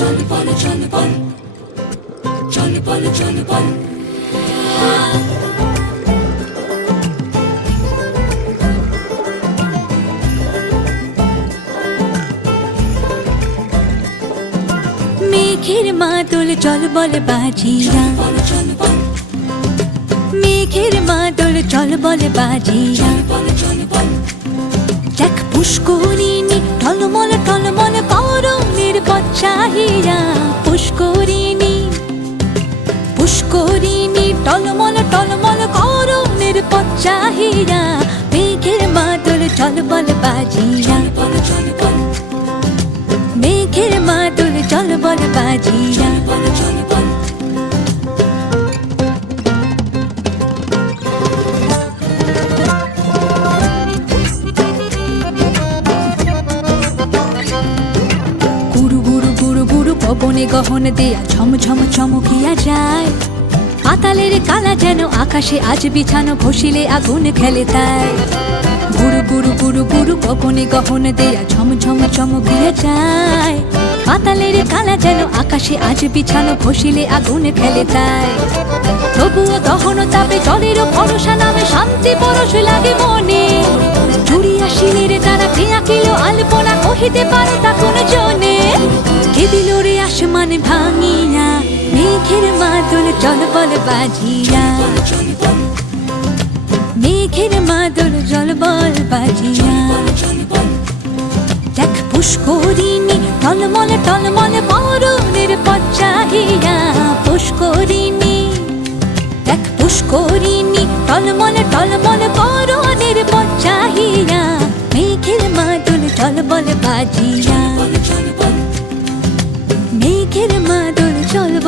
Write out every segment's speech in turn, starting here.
চল বল চল বল চল বল চল বল মেঘের মাদল চল বল বাজিরা মেঘের মাদল চল বল বাজিরা বল চল বল দেখ পুষ্করিণী টলমল চাহিরা পুষ্করিণী পুষ্করিণী টলমল টলমল করণের চাহিরা মেঘের মাদল চলবল বাজিরা মেঘের মাদল চলবল বাজিরা পবনে গহন দেয়া ঝম ঝম চমকিয়া যায়। পাতালের কালা যেন আকাশে আজ বিছানো ঘষিলে আগুন খেলে তাই। গুরু গুরু গুরু গুরু পবনে গহন দেয়া ঝম ঝম চমকিয়া যায়। পাতালের কালা যেন আকাশে আজ বিছানো ঘষিলে আগুন খেলে তাই। তবুও দহন তাপে জলের ভরসা নামে শান্তি পরশ লাগে মনে। জুড়িয়া শিলের দ্বারা ক্রিয়া কিলো আলপনা কহিতে পারে তা কোন জনে। কে দিল রে আসমান ভাঙিয়া, মেঘের মাদল জল বল বাজিয়া। মেঘের মাদল জল বল বাজিয়া। দেখ পুষ্করিণী, টলমল টলমল বরণের পচাহিয়া পুষ্করিণী, দেখ পুষ্করিণী, টলমল টলমল বরণের পচাহিয়া মেঘের মাদল টলমল বাজিয়া।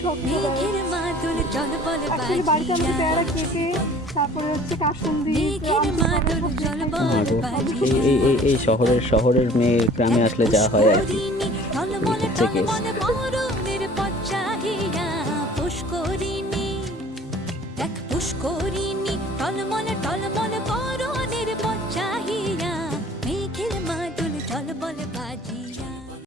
আমাকে মডেল প্যারা খাচ্ছে অ্যাকচুয়ালি বাড়িতে আমাকে পেয়ারা কেটে তারপরে হচ্ছে কাসুন্দি এই এই এই এই শহরের শহরের মেয়ে গ্রামে আসলে যা হয় আর কি হচ্ছে কেস।